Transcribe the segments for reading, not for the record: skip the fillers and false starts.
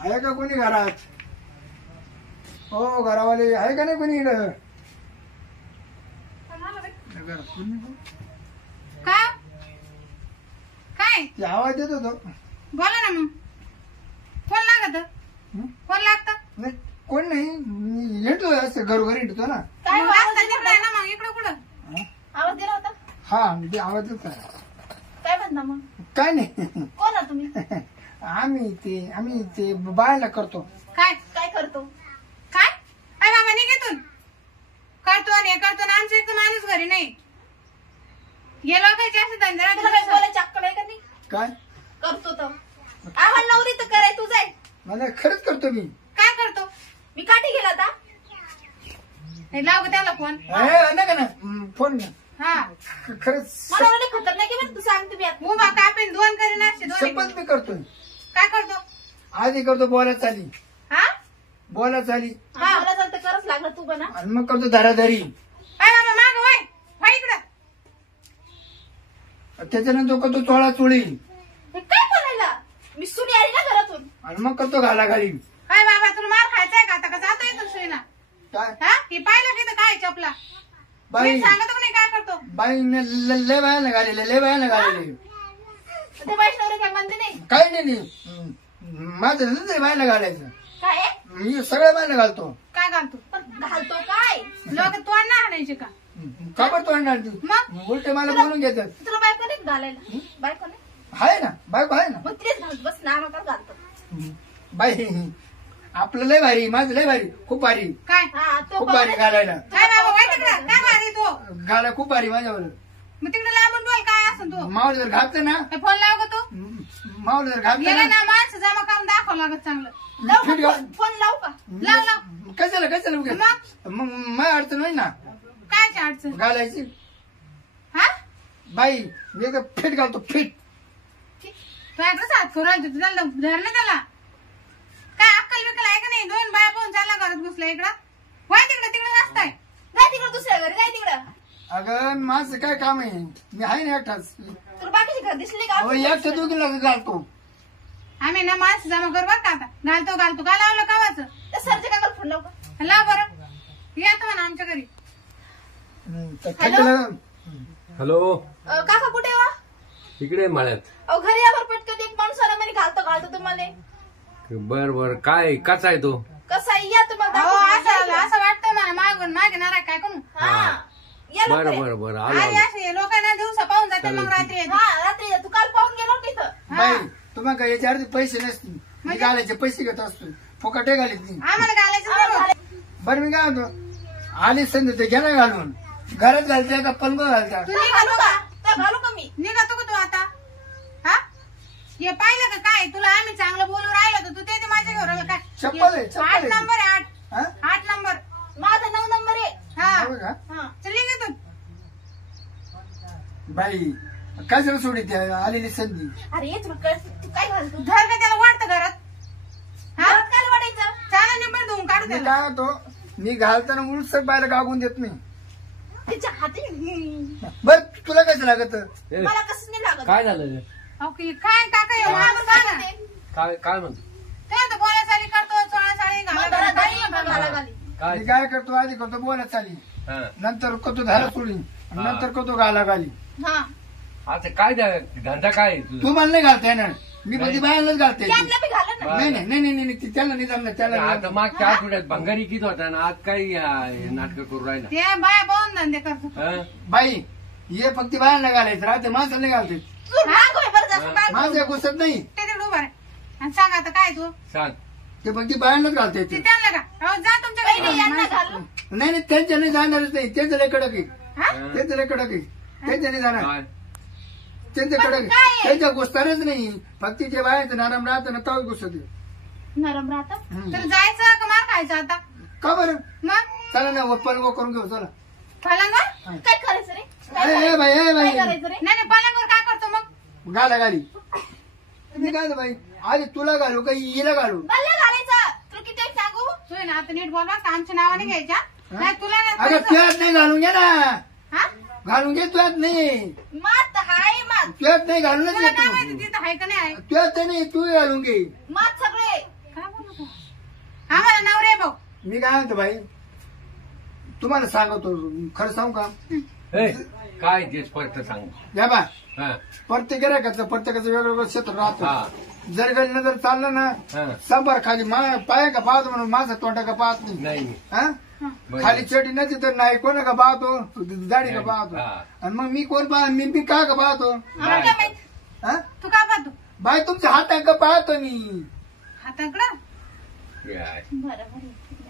आहे का कोणी घरात? हो घरावाले आहे का नाही कोणी इकडं? काय ते आवाज येत होतो. बोला ना मग. कोण लागत? कोण लागत? नाही कोण नाही, मी येतो असं घरोघरी येतो ना. काय ना मग इकडं कुठं आवाज दिला होता? हा ते आवाज येत काय म्हणता मग? काय नाही. कोण आहे तुम्ही? आम्ही ते बायला करतो. काय काय करतो? काय काय बाबा निघेतून करतो आणि हे करतो ना. आमच्या इथं माणूस घरी नाही. हे लोकांचे असे धंदे बोलायची अक्कल आहे का नाही? काय करतो तर आम्हाला नवरी तर कराय तू जाय. मला खरंच करतो मी. काय करतो? मी काठी गेला आता लाव त्याला फोन. नाही का ना फोन ना. हा खरंच मला म्हणे खतरनाक आहे बरं. तू सांगते मी आता उभा कापेन दोन करीन असे दोन. शपथ मी करतोय. काय करतो? आधी करतो बोला चाली. हा बोला चाली मला चालतं करच लागलं तू बना. आणि मग करतो धराधरी. काय बाबा माग वय वय इकडं. त्याच्यानंतर करतो चोळा चोळी. हे काय बोलायला? मी सुनी आली ना घरातून. आणि मग करतो घालाघाली. काय बाबा तुला मार खायचाय का? आता का जाता येतो सुईना? काय हा हे पाहिलं की काय चपला बाई सांगतो नाही काय करतो? बाई लय बायाला घालेले लय बायाला घालेले. ते वैष्णव काय म्हणते नाही काही नाही माझं नाही बायला घालायचं. काय मी सगळ्या बायला घालतो. काय घालतो? पण घालतो काय? लोक तोंड ना आणायचे का? का बरं तोंडाल तू? मग उलटे मला बोलून घेतात. तुला बायको नाही घालायला? बायको नाही आहे ना बायको आहे ना. मग तिथेच घाल बस ना. मग घालतो बाई आपलं लय भारी माझं लय भारी खूप भारी. काय? हा तो खूप भारी घालायला. काय बाबा माहिती का काय भारी तो घाला खूप भारी माझ्यावर. मग तिकडे लांबून बोल काय असं तू मावळ जर घातलं ना फोन लाव का तू? मावळ जर घातलं गेला ना ना माणसं जमा करून दाखव लागत चांगलं. फोन लाव का? लाव लाव. कशाला मग माझी अडचण होईल ना. काय अडचण घालायची? हा बाई मी एकदम फिट घालतो फिट. काय कसं हात करू राहिला? तुझ्या धर ना त्याला. काय अक्कल बिकल आहे का नाही? दोन बाया पाहून चालला घरात घुसला इकडं. वाय तिकडे नसताय. जाय तिकडे दुसऱ्या घरी जाय तिकडं. अगं माझं काय काम आहे? मी आहे ना एकटाच. तुला बाकीची घर दिसली का? एकटं दोघीला घालतो. आम्ही ना माणसं जमा कर बरं का आता. घालतो काय लावलं कावाचं? त्या सरच्या काकाला फोन लाव का? लाव बरं. येतो म्हणा आमच्या घरी. हॅलो काका कुठे वा? इकडे माळ्यात. अहो घरी यावर पटकन एक माणूस आला म्हणे घालतो तुम्हाला. बर काय कसा आहे तो? कसा या तुम्हाला असं वाटतं मला मागून मागणार काय करू. बर आलो. लोकांना दिवसा पाहून जाते मग रात्री तू काल पाहून गेलो तिथं. बाई तुम्हाला याच्या अर्धी पैसे नसतील. मी घालायचे पैसे घेत असतो फुकटे घालीत नाही. आम्हाला घालायचं बरं मी काय म्हणतो आली संधी ते घ्या ना घालून. घरात घालते का पलंग घालता? तू घालू का मी? निघतो का तू आता? हा हे पाहिलं का काय? तुला आम्ही चांगलं बोलू राहिलो तर तू ते माझ्या घराला काय? चप्पल आहे 8 नंबर आहे. 8 नंबर. माझा 9 नंबर आहे. हा चल निघ तू. बाई कशाला सोडी ती आलेली संधी. अरे तू काय घालतो? धर का त्याला वाढतं घरात? घरात काय वाढायचं? चाला निंबर धुवून काढू मी काय होतो मी घालताना उलसट बायला गागून देत नाही. तिच्या हाती बर तुला कसं लागत? मला कसं नाही लागत. काय झालं? काय टाका काय म्हणतो? ते बोला साडी करतो सोळा साडी घाला. मी काय करतो आधी करतो बोला चाली नंतर करतो धारा सोडी नंतर करतो गाला गाली. आता काय धंदा काय तू मला नाही घालता येणार. मी कधी बाहेरच घालते. नाही नाही त्याला नाही जमणार. त्याला आता मागच्या आठवड्यात भंगारी किती होता ना आज काही नाटक करू राहिला. ते बाया पाहून धंदे करतो. बाई हे फक्त बाहेर घालायचं राहते माणसाला नाही घालते. माझ्या घुसत नाही. ते तिकडे उभा आणि सांग आता काय तू सांग. ते फक्त बाहेरच घालते. त्यांना का जा तुमच्या नाही त्यांच्या नाही जाणारच नाही. त्यांचं लय कडक आहे. त्यांचं लय कडक आहे. त्यांच्या नाही जाणार. त्यांच्या कडक त्यांच्या घुसणारच नाही. फक्त जे बाहेर नरम राहतं ना तव घुसत. नरम राहतं तर जायचं का मार खायचं आता? का बरं? मग चला ना पलंग करून घेऊ. चला पलंगवर काय करायचं रे? बाई नाही पलंगवर काय करतो मग? गाला गाली. तुम्ही काय बाई आधी तुला घालू का हिला घालू? घालायचं. तुला किती सांगू? तू ना आता नीट बोलवा का आमच्या नावाने घ्यायच्या नाही तुला अगं तुझ्यात नाही घालून घे ना. घालून घे तुझ्यात नाही. मात हाय हात तुझ्यात नाही घालूनच तुला येतो काय माहिती तिथं आहे का नाही आहे तुझ्यात नाही तू घालून घे मग सगळे काय बोलतो आम्हाला नवरे भाऊ मी काय म्हणतो भाई तुम्हाला सांगतो खरं सांगू का ए, काय ते स्पष्ट सांग या बा हा प्रत्येकाचं वेगवेगळं क्षेत्र हा राहतं जर गल्लीनं जर चाललं ना हा सांबार खाली पाय का पाहतो म्हणून माझा तोंडा का पाहत नाही नाही हा बरं. खाली चेटी नसती तर नाही कोण का पाहतो दाढी का पाहतो हा. आणि मग मी कोण पाह मी काय का पाहतो आम्हाला काय माहित हा तू काय पाहतो बाई तुमच्या हाता का पाहतो मी हाताकडं याय. बरोबर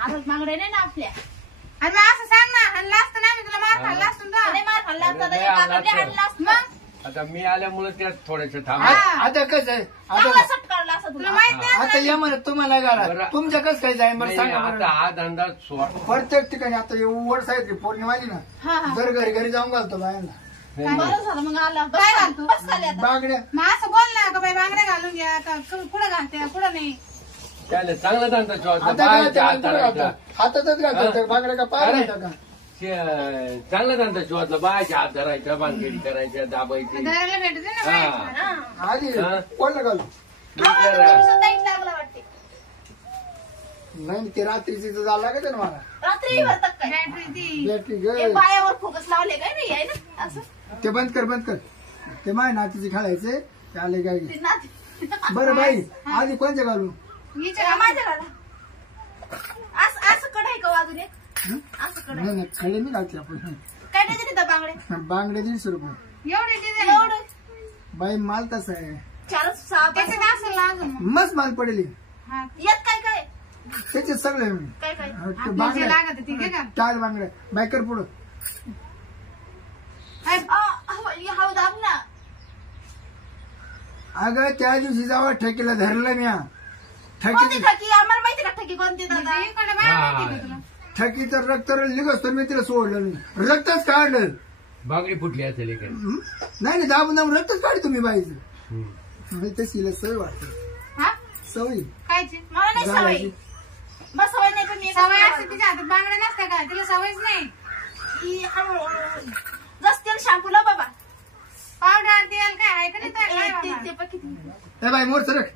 आवाज मागडे नाही ना आपल्या अरे मग असं सांग ना हल्ला असतं ना मी तुला मार खाल्ला असतो ना मार खाल्ला असता नाही, आणला असता. हल्ला असतं मग आता मी आल्यामुळे त्यात थोडेसे थांब आता कसं आहे चांगला आता सटकावला असं तुला माहित नाही आता या म्हणत तुम्हाला गाला बरं. तुमच्या कसं काय जाईल बरं नाही, सांगा आता बरं. हा धंदा सोड प्रत्येक ठिकाणी आता एवढ साहित्य पौर्णिमा आली ना हा हा दर घरी जाऊन घालतो बायांना नाही, बरं झालं मग आला काय घालतो बस खाली आता बागड्या मग असं बोल ना का बाई बांगड्या घालून घ्या का कुठं घालते कुठं नाही त्याला चांगला धंदा शोधला आता बाहेरच्या काय ते हाताला हातातच घालतात बागड्या का पाय अरे. घालता का चांगला धंदा शोधला बायच्या हात धरायच्या बांधेडी करायच्या दाबायची धरायला भेटते ना हा. बाई आधी हा. कोणला घालू लागला वाटते नाही ते रात्रीची झाला का ना मला रात्री भरतात काय बॅटरी ती बॅटरी हे ग पायावर फोकस लावले काय नाही आहे ना असं ते बंद कर ते माय नातीचे खेळायचे ते आले काय ते नाती बरं बाई आधी कोणत्या घालू माझ्या घाला असं कढाई का अजून एक असं कढाई नाही नाही खडे नाही घालते आपण काय नाही देते बांगडे बांगडे 150 रुपये एवढे बाई माल तसा आहे 4-6 असेल ना अजून मस्त माल पडेल यात काय काय त्याचे सगळे काय काय बांगड्या लागत ठीक आहे का टाल बांगड्या बायकर पुढं हा दाब ना अगं त्या दिवशी जावा ठेकीला धरलं म्या कोणती ठकी ठकी आम्हाला माहिती का ठकी कोणती दादा ठकीचं रक्त निघस तर मी तिला सोडलं नाही रक्तच काढलं बागडी फुटली असेल एक नाही नाही दाबून रक्तच काढ तुम्ही बाईचं तशीला सवय वाटते सवय कायची मला नाही सवय घालायची. मग सवय नाही पण सवय असते तिच्या हातात बांगड्या नसते का तिला सवयच नाही जस तेल शॅम्पू ला बाबा पावडर तेल काय आहे का नाही ए बाई मोर सरक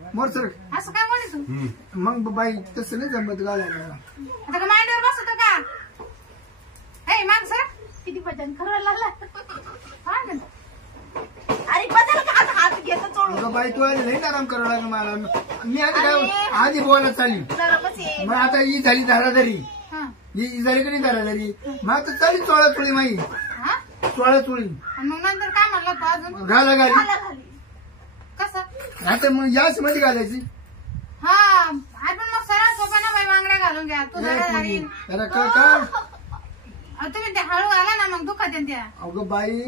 असं काय बोलतो तू मग बाई तसं नाही जमत घालायला आता का मांडीवर बसतो का ए माग सर किती भजन करायला लागला अरे बदल का आता हात घेतो चोळून अगं बाई तू आली नाही आराम करावं लागलं मला मी आधी काय आधी बोलायला चालली जरा ये मग आता ही झाली धाराधारी हा ही झाली का नाही धाराधारी मग आता चालली चोळा चोळी माई हा चोळा चोळी आणि मग नंतर काय म्हणलं तू अजून घाला घाली खाली कसं आता मग याच मध्ये घालायची हा आपण मग सरळ सोपा ना बाई बांगड्या घालून घ्या तू जरा घालीन अरे का तुम्ही ते हळू घाला ना मग दुखत आहे त्या अगं बाई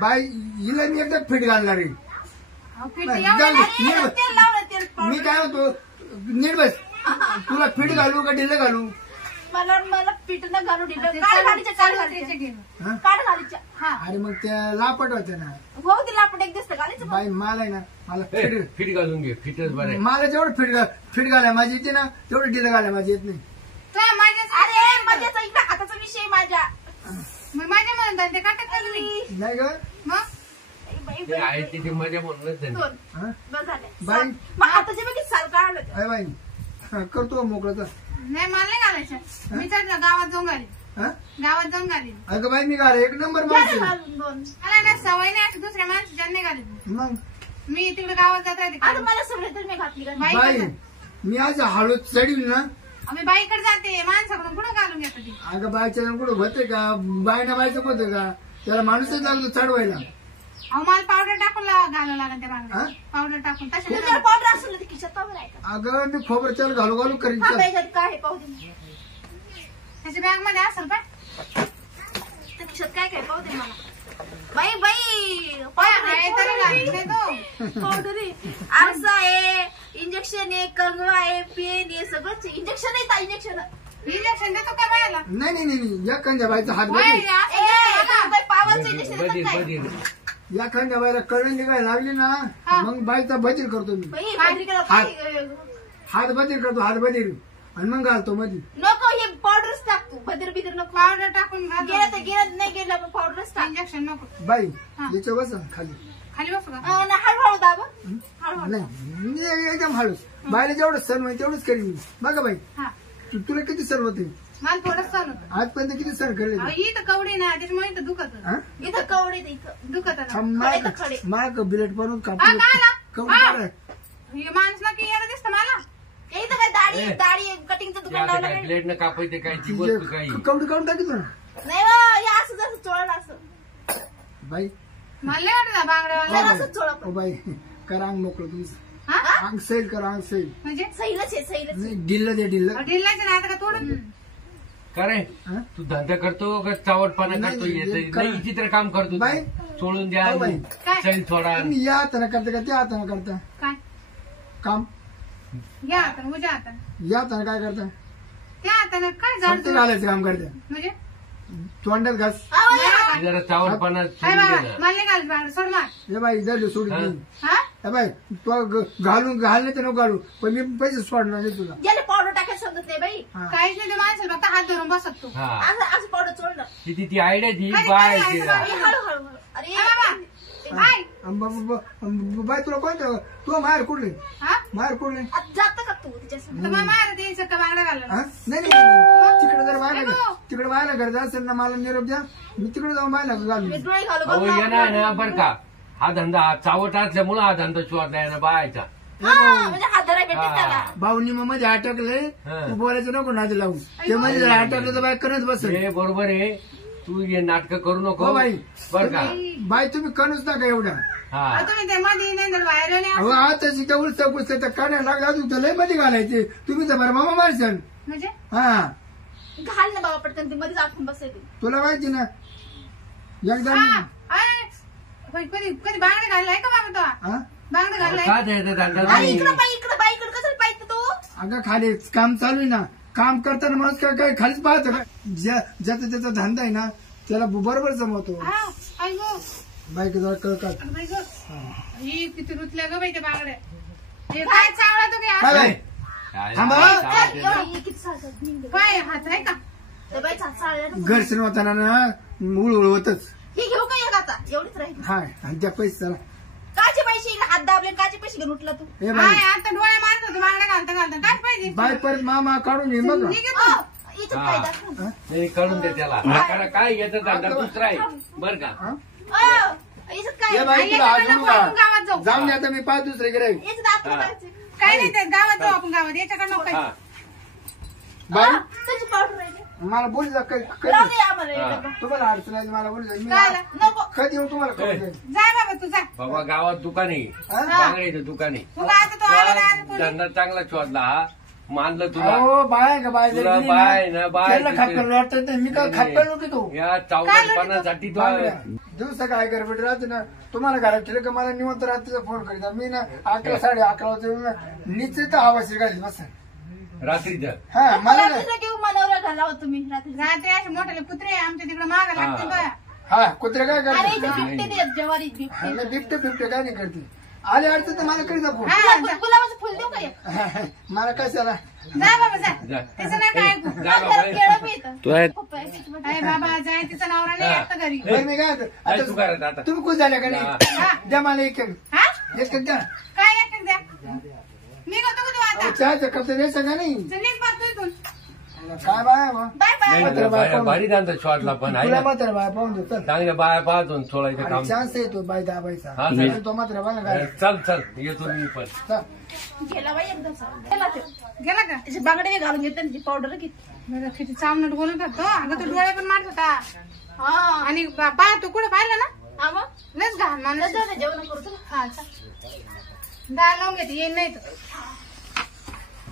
बाई हिला मी एकदा फिट घालणार आहे पीठ नाही, एवढं जाऊ दे, नाही, नीट बस. तेल लावलं तेल मी काय म्हणतो नीट बस तुला फिट घालू का ढिलं घालू मला पीठ न घालू दिलं काढ घालीच्या काढ घालीच्या हा? काढ घालीच्या हा अरे मग त्या लापट होत्या ना हो तिला आपण एक दिवस घालायचं बाई मला आहे ना मला फिट फिट घालून घे फिटच बरं आहे. मला जेवढं फिट घालाय माझी येते ना तेवढं ढिलं घालाय माझी येत नाही अरे माझ्याचा इकडे हाताचा विषय माझ्या माझ्या म्हणून ते काटत नाही ग मग ते आहे तिथे मजा म्हणूनच झाली. हा? बाई मग हाताचे बघित साल काढलं अरे बाई हा, करतो मोकळं तर नाही मला नाही घालायचं मी तर गावात जाऊन घाली हा? गावात जाऊन घाली अगं बाई मी घाल एक नंबर माणूस मला ना सवय नाही असं दुसऱ्या माणसाच्या नाही घालत मग मी तिकडे गावात जात राहते मला सगळे तर मी घातली बाई मी आज हळू चढील ना आम्ही बाईकडे जाते माणसाकडून कुठं घालून घेतो ती अगं बायच्या कुठं होते का बायना बायचं होतं का त्याला माणूसच लागतो चढवायला अहो मला पावडर टाकून घालावं लागेल त्या हा? बांगड्या पावडर टाकून तशा पावडर असेल ती खिशात अगं मी खोबरं त्याला घालू घालू करीन काय पावडर त्याच्या बॅग मध्ये असेल पण खिशात काय काय पावडर मला बाई बाई पावडर आरसा आहे इंजेक्शन आहे कंगवा आहे पेन आहे सगळंच इंजेक्शन आहे इंजेक्शन इंजेक्शन देतो का बायला नाही नाही नाही या खंड्या बाईचा हात पावाचं इंजेक्शन बधीर बधीर या खंड्या बाईला कळण निघायला लागली ना मग बाईचा बधीर करतो मी हात बधीर करतो हात बधीर आणि मग घालतो मध्ये नको हे पावडरच टाकतो बदर बिदर नको पावडर टाकून गेलं तर गेलं नाही गेलं मग पावडरच टाक इंजेक्शन नको बाई याच्या बस खाली खाली बसू का हळूहळू दाबा हळूहळू नाही मी एकदम हळूच बायला जेवढं सण होईल तेवढंच करीन मी बघा बाई हा तुला किती सण होते मला थोडंच चालू होतं आजपर्यंत किती सण केले इथं कवडी ना त्याच्यामुळे इथं दुखत हा? इथं कवडे इथं दुखत ना खडे. माग बिलेट बनवून हा, कापून काय आला? कवडी हा. काढाय. हे माणूस ना की याला दिसतं मला इथं काय दाढी ए. दाढी कटिंगचं दुकान लावलं काय प्लेट न कापायचे काय चिवत काही कवडी काढून टाकी तुला नाही बा, हे असं जसं चोळलं असं बाई मला नाही वाटत बांगड्यावाला जरा असं चोळा ओ बाई करा अंग मोकळं तुमचं हा अंग सैल करा अंग सैल म्हणजे सैलच आहे सैलच नाही डिल्ल दे डिल्ल ढिल्लायचं नाही आता का थोडं का रे हा? तू धंदा करतो का चावटपणा नाही, करतो नाही, येतं कर- नाही चित्र काम करतो तू. बाई. सोडून द्या हो बाई. काय? चल थोडा तुम्ही या हाताने करता का त्या हाताने करता काय काम या आता उद्या आता या हाताने काय करता त्या आता काय फक्त झाड घालायचं काम करता म्हणजे तोंडात घास जरा चावटपणा काय सोडून बाबा दे ना मला नाही घाल बांगड सोड मार हे बाई जर सोडून हा. देईन. हा हे बाई तो घालून घाल नाही तर नको घालू पण मी पैसे सोडणार नाही तुला गेले पावडर टाकायला समजत नाही बाई हा. काहीच नाही ते माणसाला फक्त हात धरून बसत तू हा असं पावडर चोळलं किती ती आयडिया ती काय- बाय काय- तिला. काय- हे हळूहळू अरे बाबा काय बाई तुला कोणतं तू माहेर कुठले हा माहेर कुठले जात का तू तिच्यासमोर तर मग मार द्यायचं का बांगडा घालून हा? नाही नाही तिकडे जर व्हायला नको. तिकडे व्हायला गरज असेल ना मला निरोप द्या मी तिकडे जाऊन व्हायला घालू मी डोळे घालू अहो बघ येणार ना बर का हा धंदा हा चावट असल्यामुळे हा धंदा शोधला ना बायचा हा, म्हणजे हात धरायला भेटते हा. त्याला भाऊनी मग मध्ये अटकले हा. तू बोलायचं नको नादी लावून ते मध्ये जर अटकलं तर बाई करत बसेल हे बरोबर आहे तू हे नाटक करू नको हो बाई बर का बाई तुम्ही करूच नका एवढा हा आता तुम्ही ते मध्ये नाही तर बाहेर नाही अहो आता तिथं उलचं पुसलं तर काढायला लागला अजून तर लय मध्ये घालायचे तुम्ही तर बरं मामा मारशाल म्हणजे हा घाल ना बाबा पटकन ते मध्येच आठवून बसायचे तुला माहिती ना एकदा हा अरे, कधी कधी बांगडे घाललाय का बाबा तो हा? बांगडे घाललाय का द्यायचा धंदा अरे नाही इकडं बाईकडे कसं पाहिजे तू अगं खाली काम चालू आहे ना काम करताना माणूस काय खालीच पाहतो का ज्याचा त्याचा धंदा आहे ना त्याला बरोबर जमवतो हा आई गो बाईक जरा कळतात अगं बाई गं. ही किती रुतल्या ग बाई ते बांगडे हे काय चावला तू काय काय बाई? काय- थांबा. काय- चल, एवढी किती साळतात निघ. काय हात आहे का ते बाई साळल्या ना. घरशन होताना ना उळ होतच हे घेऊ का एक आता एवढीच राहील हा आणि त्या पैसे चला काचे पैसे इकडे हात दाबले काचे पैसे घेऊन उठला तू हे काय बाई आता डोळे मारत होते बांगडे घालता घालता काय पाहिजे बाई परत मामा काढून घे मग निघे तू. इथं हा. काय दाखव नाही कळून दे त्याला हा, करा, काय याचा धंदा दुसरा आहे बर का हा? याच्यात काय हे बाई आई, तुला याच्याकडनं अजून आपण गावात जाऊ. जाऊन दे आता मी पाच दुसरे गिराई याच्यात दात हा. करायचे काय नाही ते गावात जाऊ आपण गावात याच्याकडनं नको हा काही. बाई तुझी पावडर राहिली मला बोल जा कधी राहू दे आम्हाला हा. इकडं. तुम्हाला अडचण आहे मला बोल जा काय आलं? नको कधी येऊ तुम्हाला कळून जाईल. जा बाबा तू जा बाबा गावात दुकान आहे हा? बांगड्याचं दुकान आहे तू आता तो आला ना आज तुला कोणी? धंदा चांगला शोधला हा मानलं तुला अहो बाय का बाय तुला बाय ना बाय त्याला खापकर वाटत नाही मी काय खापकर लोक तो या चावटपणासाठी तू दिवसा काय गडबड राहते ना तुम्हाला घरात ठेवलं का मला निवंत रात्रीचा फोन करीता मी ना 11 11:30 वाजता निश्चित आवाज घालीत बस रात्रीचं हा मला ना रात्रीचं घेऊ मनोरा घाला हो तुम्ही रात्री रात्री असे मोठे कुत्रे आमच्या तिकडे माग लागते हा. बा हा कुत्रे काय अरे करते इथे बिबटे देत जवारी बिबटे बिबटे बिबटे काय नाही करते आले अडचण तर मला करीता फोन हा, जा. गुलाबाचं फुल देऊ का एक? मला कशाला जा बाबा जा जा. तिचं नाही काय ऐकू. जा घरात बाबा केळं बी येतं. तू आहे. पप्पाची अरे बाबा जाय तिचा नवरा नाही हा. एकटा घरी बरं मी काय म्हणतो, काय तू करत आता आता? तुम्ही खुश झाल्या का हा. नाही द्या मला एक हा द्या काय एक द्या निघतो का तू आता चहाचा कप तर द्यायचा का नाही निघ पाहतो इथून काय बाय मग बाय बाय नाही, नाही, भारी धंदा शोधला पण आहे तुला ना मात्र बाय पाहून दे चल चांगल्या बाया पाहतो सोडायचं काम चान्स येतो बाय दाबायचा हा, चालेल. तो मात्र बाय काय चल चल येतो मी पण चल. गेला बाई एकदम गेला तो गेला का त्याचे बांगडे घालून घेतले त्याची पावडर घेतली बरं, किती चावनट बोलत होतो अगं तो डोळे पण मारत होता हा आणि तू कुठे पाहिलं ना हा मग लस घाल माणूस जेवण करू तुला हा चल. डाळ लावून घेते येईल नाही तर